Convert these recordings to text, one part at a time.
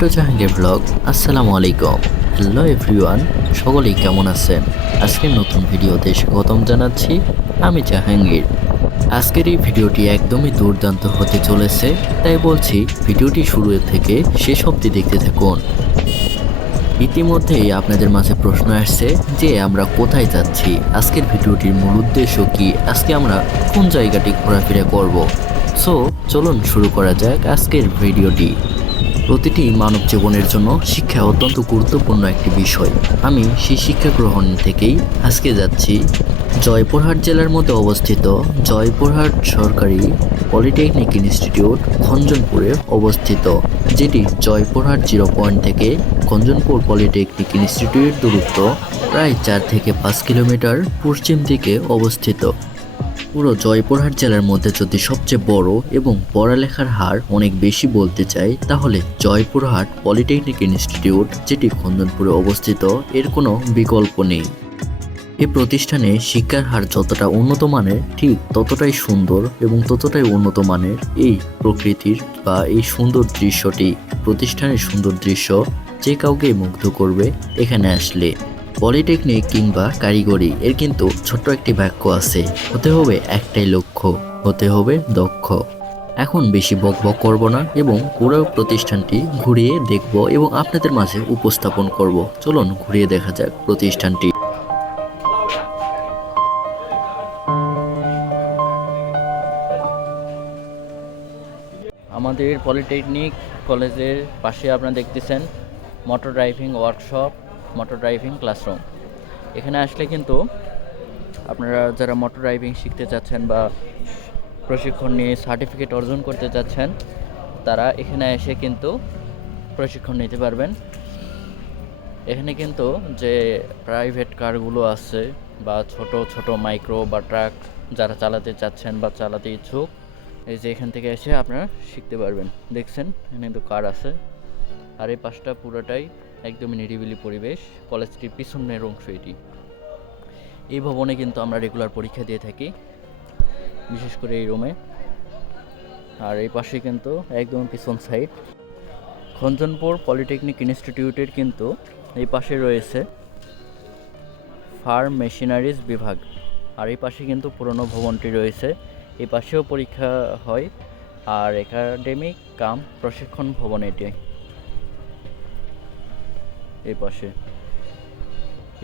Two Jahangir blog আসসালামু আলাইকুম hello everyone সকলেই কেমন আছেন? আজকের নতুন ভিডিওতে স্বাগতম জানাচ্ছি। আমি জাহাঙ্গীর। আজকের এই ভিডিওটি একদমই দুর্দান্ত হতে চলেছে। তাই বলছি, ভিডিওটি শুরু থেকে শেষ অবধি দেখতে থাকুন। ইতিমধ্যেই আপনাদের মাঝে প্রশ্ন আসছে যে আমরা কোথায় যাচ্ছি? আজকের ভিডিওটির মূল উদ্দেশ্য কি? আজকে আমরা কোন জায়গাটি ঘোরাফেরা করব? সো চলুন শুরু করা যাক আজকের ভিডিওটি। প্রতিটি মানব জীবনের জন্য শিক্ষা অত্যন্ত গুরুত্বপূর্ণ একটি বিষয়। আমি সেই শিক্ষা গ্রহণ থেকেই আজকে যাচ্ছি জয়পুরহাট জেলার মধ্যে অবস্থিত জয়পুরহাট সরকারি পলিটেকনিক ইনস্টিটিউট খঞ্জনপুরে অবস্থিত, যেটি জয়পুরহাট জিরো পয়েন্ট থেকে খঞ্জনপুর পলিটেকনিক ইনস্টিটিউট দূরত্ব প্রায় চার থেকে পাঁচ কিলোমিটার পশ্চিম দিকে অবস্থিত। পুরো জয়পুরহাট জেলার মধ্যে যদি সবচেয়ে বড় এবং পড়ালেখার হার অনেক বেশি বলতে চাই, তাহলে জয়পুরহাট পলিটেকনিক ইনস্টিটিউট, যেটি খন্দনপুরে অবস্থিত, এর কোনো বিকল্প নেই। এ প্রতিষ্ঠানে শিক্ষার হার যতটা উন্নত মানের, ঠিক ততটাই সুন্দর এবং ততটাই উন্নত মানের এই প্রকৃতির বা এই সুন্দর দৃশ্যটি, প্রতিষ্ঠানের সুন্দর দৃশ্য যে কাউকে মুগ্ধ করবে এখানে আসলে। পলিটেকনিক কিংবা কারিগরি, এর কিন্তু ছোট্ট একটি বাক্য আছে। হতে হবে একটাই লক্ষ্য, হতে হবে দক্ষ। এখন বেশি বক বক করব না এবং পুরো প্রতিষ্ঠানটি ঘুরিয়ে দেখব এবং আপনাদের মাঝে উপস্থাপন করব। চলুন ঘুরিয়ে দেখা যাক প্রতিষ্ঠানটি। আমাদের পলিটেকনিক কলেজের পাশে আপনারা দেখতেছেন, motor driving workshop. Motor driving classroom এখানে আসলে কিন্তু আপনারা যারা মোটর ড্রাইভিং শিখতে চাচ্ছেন বা প্রশিক্ষণ নিয়ে সার্টিফিকেট অর্জন করতে চাচ্ছেন তারা এখানে এসে কিন্তু প্রশিক্ষণ নিতে পারবেন। এখানে কিন্তু যে প্রাইভেট কারগুলো আছে বা ছোট ছোট মাইক্রো বা ট্রাক যারা চালাতে চাচ্ছেন বা চালাতে ইচ্ছুক, এই যে এখান থেকে এসে আপনারা শিখতে পারবেন। দেখছেন, এখানে কিন্তু কার আছে। আর এই পাশটা পুরোটাই একদমই নিরিবিলি পরিবেশ, কলেজটির পিছনের অংশ এটি। এই ভবনে কিন্তু আমরা রেগুলার পরীক্ষা দিয়ে থাকি, বিশেষ করে এই রুমে আর এই পাশে কিন্তু একদম পিছন সাইড খঞ্জনপুর পলিটেকনিক ইনস্টিটিউটের কিন্তু এই পাশে রয়েছে ফার্ম মেশিনারিজ বিভাগ। আর এই পাশে কিন্তু পুরনো ভবনটি রয়েছে। এই পাশেও পরীক্ষা হয়। আর একাডেমিক কাম প্রশিক্ষণ ভবন এটি। এই পাশে।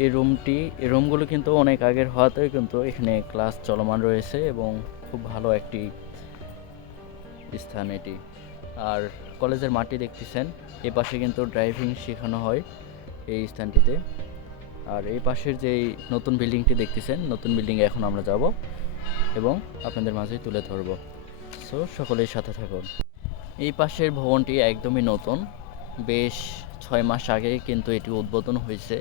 এই রুমটি, এই রুমগুলো কিন্তু অনেক আগের হওয়াতে কিন্তু এখানে ক্লাস চলমান রয়েছে এবং খুব ভালো একটি স্থান এটি। আর কলেজের মাটি দেখতেছেন, এই পাশে কিন্তু ড্রাইভিং শেখানো হয় এই স্থানটিতে। আর এই পাশের যেই নতুন বিল্ডিংটি দেখতেছেন, নতুন বিল্ডিংয়ে এখন আমরা যাব এবং আপনাদের মাঝে তুলে ধরব। সো সকলের সাথে থাকুন। এই পাশের ভবনটি একদমই নতুন, বেশ ছয় মাস আগে কিন্তু এটি উদ্বোধন হয়েছে।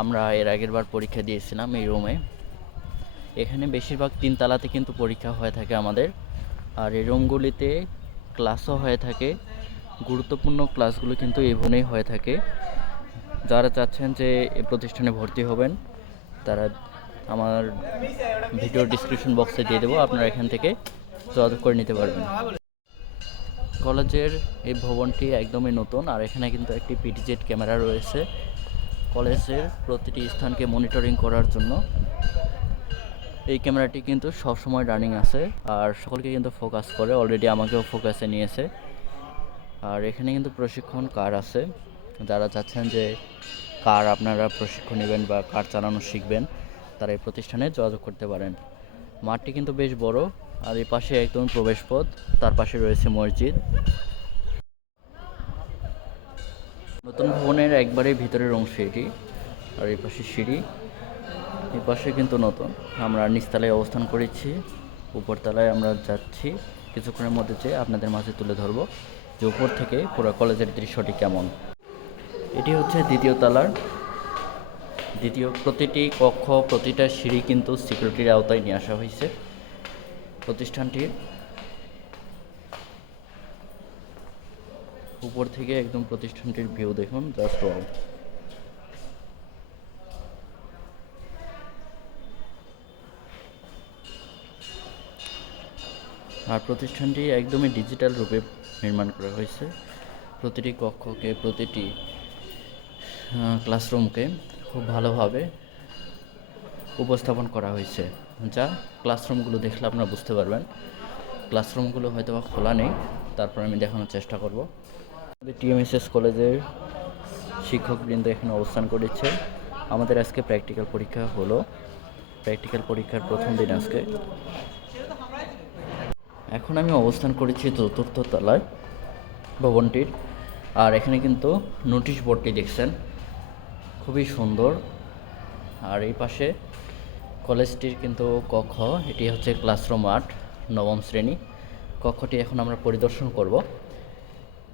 আমরা এর আগের বার পরীক্ষা দিয়েছিলাম এই রুমে এখানে বেশিরভাগ তিন তালাতে কিন্তু পরীক্ষা হয়ে থাকে আমাদের। আর এই রুমগুলিতে ক্লাসও হয়ে থাকে। গুরুত্বপূর্ণ ক্লাসগুলো কিন্তু এই হয়ে থাকে। যারা চাচ্ছেন যে এই প্রতিষ্ঠানে ভর্তি হবেন, তারা আমার ভিডিও ডিসক্রিপশন বক্সে দিয়ে দেবো। আপনারা এখান থেকে যোগাযোগ করে নিতে পারবেন। কলেজের এই ভবনটি একদমই নতুন আর এখানে কিন্তু একটি পিটিজেড ক্যামেরা রয়েছে। কলেজের প্রতিটি স্থানকে মনিটরিং করার জন্য। এই ক্যামেরাটি কিন্তু সবসময় রানিং আছে আর সকলকে কিন্তু ফোকাস করে, অলরেডি আমাকেও ফোকাসে নিয়েছে। আর এখানে কিন্তু প্রশিক্ষণ কার আছে? যারা চাচ্ছেন যে কার আপনারা প্রশিক্ষণ নেবেন বা কার চালানো শিখবেন, তারা এই প্রতিষ্ঠানে যোগাযোগ করতে পারেন। মাঠটি কিন্তু বেশ বড় আর এই পাশে একদম প্রবেশপথ, তার পাশে রয়েছে মসজিদ। নতুন ভবনের একবারে ভিতরের অংশ এটি, আর এই পাশে সিঁড়ি। এই পাশে কিন্তু নতুন। আমরা নিচতলায় অবস্থান করেছি। উপরতলায় আমরা যাচ্ছি। কিছুক্ষণের মধ্যে যে আপনাদের মাঝে তুলে ধরবো যে উপর থেকে পুরো কলেজের দৃশ্যটি কেমন। এটি হচ্ছে দ্বিতীয় তলার। দ্বিতীয় প্রতিটি কক্ষ, প্রতিটা সিঁড়ি কিন্তু সিকিউরিটির আওতায় নিয়ে আসা হয়েছে। প্রতিষ্ঠানটির উপর থেকে একদম প্রতিষ্ঠানটির ভিউ দেখুন জাস্ট ওয়াও আর প্রতিষ্ঠানটি একদমই ডিজিটাল রূপে নির্মাণ করা হয়েছে। প্রতিটি কক্ষকে, প্রতিটি ক্লাসরুমকে খুব ভালোভাবে উপস্থাপন করা হয়েছে। যা ক্লাসরুমগুলো দেখলে আপনারা বুঝতে পারবেন। ক্লাসরুমগুলো হয়তো বা খোলা নেই, তারপর আমি দেখানোর চেষ্টা করব। টিএমএসএস কলেজের শিক্ষকবৃন্দ এখানে অবস্থান করেছে। আমাদের আজকে প্র্যাকটিক্যাল পরীক্ষা হলো। প্র্যাকটিক্যাল পরীক্ষার প্রথম দিন আজকে। এখন আমি অবস্থান করেছি চতুর্থ তলায় ভবনটির। আর এখানে কিন্তু নোটিশ বোর্ডটি দেখছেন। খুবই সুন্দর। আর এই পাশে কলেজটির কিন্তু কক্ষ, এটি হচ্ছে ক্লাসরুম আট, নবম শ্রেণি। কক্ষটি এখন আমরা পরিদর্শন করব।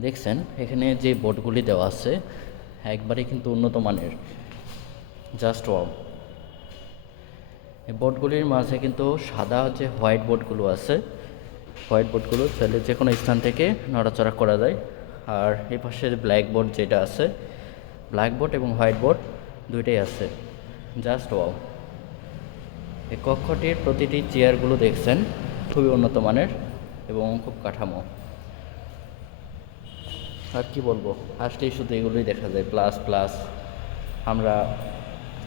দেখছেন, এখানে যে বোর্ডগুলি দেওয়া আছে একবারে কিন্তু উন্নত মানের। Just wow. বোর্ডগুলির মাঝে কিন্তু সাদা যে হোয়াইট বোর্ডগুলো আছে, হোয়াইট বোর্ডগুলো চাইলে যে কোনো স্থান থেকে নড়াচড়া করা যায়। আর এই পাশে ব্ল্যাক বোর্ড যেটা আছে, ব্ল্যাক বোর্ড এবং হোয়াইট বোর্ড দুইটাই আছে। Just wow. এই কক্ষটির প্রতিটি চেয়ারগুলো দেখছেন, খুবই উন্নত মানের এবং খুব কাঠামো। আর কি বলব? আসলেই শুধু এগুলোই দেখা যায়। প্লাস প্লাস আমরা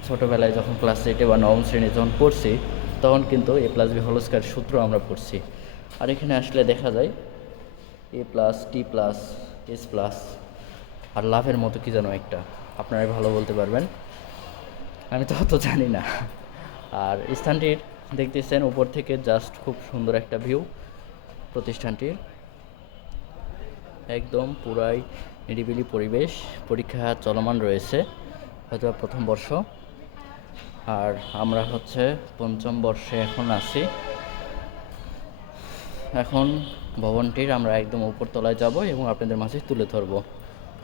ছোটোবেলায় যখন ক্লাস এইটে বা নবম শ্রেণি যখন পড়ছি, তখন কিন্তু এ প্লাস বি হলস্কার সূত্র আমরা পড়ছি। আর এখানে আসলে দেখা যায় A plus T plus S plus আর লাভের মতো কি যেন একটা। আপনারাই ভালো বলতে পারবেন। আমি তো অত জানি না। আর স্থানটির দেখতেছেন উপর থেকে জাস্ট খুব সুন্দর একটা ভিউ প্রতিষ্ঠানটির। একদম পুরাই নিরিবিলি পরিবেশ, পরীক্ষা চলমান রয়েছে হয়তো প্রথম বর্ষ। আর আমরা হচ্ছে পঞ্চম বর্ষে এখন আছি। এখন ভবনটির আমরা একদম উপর তলায় যাব এবং আপনাদের মাঝে তুলে ধরবো।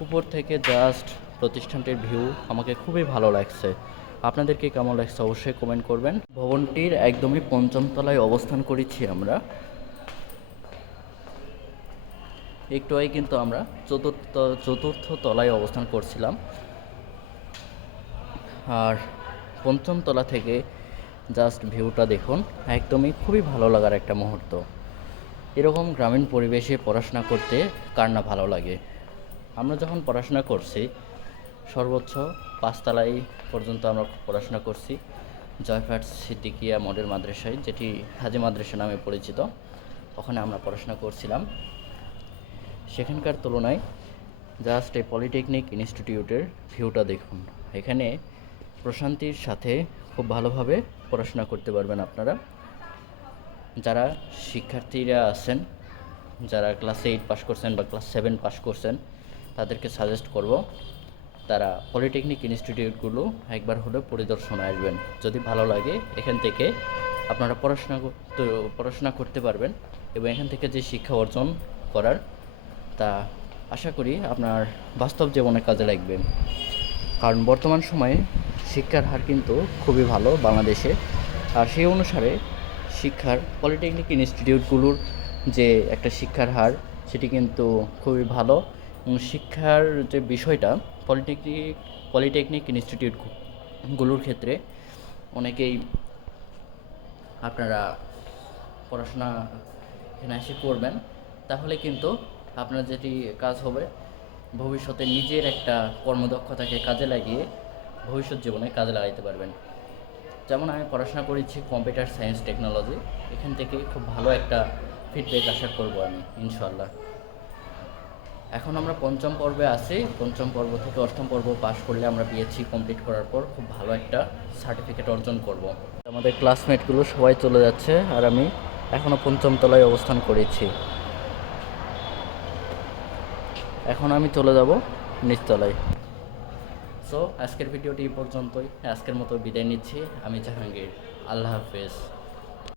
উপর থেকে জাস্ট প্রতিষ্ঠানটির ভিউ আমাকে খুবই ভালো লাগছে। আপনাদেরকে কেমন লাগছে অবশ্যই কমেন্ট করবেন। ভবনটির একদমই পঞ্চম তলায় অবস্থান করেছি আমরা। একটু আগে কিন্তু আমরা চতুর্থ চতুর্থ তলায় অবস্থান করছিলাম। আর পঞ্চম তলা থেকে জাস্ট ভিউটা দেখুন, একদমই খুবই ভালো লাগার একটা মুহূর্ত। এরকম গ্রামীণ পরিবেশে পড়াশোনা করতে কার না ভালো লাগে? আমরা যখন পড়াশোনা করছি সর্বোচ্চ পাঁচতলায় পর্যন্ত আমরা পড়াশোনা করছি। জয়ফাট সিদ্দিকিয়া মডেল মাদ্রাসায়, যেটি হাজি মাদ্রাসা নামে পরিচিত। ওখানে আমরা পড়াশোনা করছিলাম। সেখানকার তুলনায় জাস্ট এই পলিটেকনিক ইনস্টিটিউটের ভিউটা দেখুন। এখানে প্রশান্তির সাথে খুব ভালোভাবে পড়াশোনা করতে পারবেন আপনারা। যারা শিক্ষার্থীরা আছেন, যারা ক্লাস এইট পাস করছেন বা ক্লাস সেভেন পাস করছেন, তাদেরকে সাজেস্ট করব তারা পলিটেকনিক ইনস্টিটিউটগুলো একবার হলেও পরিদর্শনে আসবেন। যদি ভালো লাগে, এখান থেকে আপনারা পড়াশোনা করতে পড়াশোনা করতে পারবেন এবং এখান থেকে যে শিক্ষা অর্জন করার, তা আশা করি আপনার বাস্তব জীবনে কাজে লাগবে। কারণ বর্তমান সময়ে শিক্ষার হার কিন্তু খুবই ভালো বাংলাদেশে। আর সেই অনুসারে শিক্ষার পলিটেকনিক ইনস্টিটিউটগুলোর যে একটা শিক্ষার হার, সেটি কিন্তু খুবই ভালো। শিক্ষার যে বিষয়টা পলিটেকনিক পলিটেকনিক ইনস্টিটিউটগুলোর ক্ষেত্রে অনেকেই আপনারা পড়াশোনা এখানে এসে করবেন, তাহলে কিন্তু আপনার যেটি কাজ হবে, ভবিষ্যতে নিজের একটা কর্মদক্ষতাকে কাজে লাগিয়ে ভবিষ্যৎ জীবনে কাজে লাগাইতে পারবেন। যেমন আমি পড়াশোনা করেছি কম্পিউটার সায়েন্স টেকনোলজি, এখান থেকে খুব ভালো একটা ফিডব্যাক আশা করব আমি ইনশাল্লাহ এখন আমরা পঞ্চম পর্বে আছি। পঞ্চম পর্ব থেকে অষ্টম পর্ব পাশ করলে আমরা বিএসসি কমপ্লিট করার পর খুব ভালো একটা সার্টিফিকেট অর্জন করব। আমাদের ক্লাসমেটগুলো সবাই চলে যাচ্ছে আর আমি এখনও পঞ্চম তলায় অবস্থান করেছি। এখন আমি চলে যাব নিচতলায় সো আজকের ভিডিওটি পর্যন্তই। আজকের মতো বিদায় নিচ্ছি। আমি জাহাঙ্গীর। আল্লাহ হাফেজ।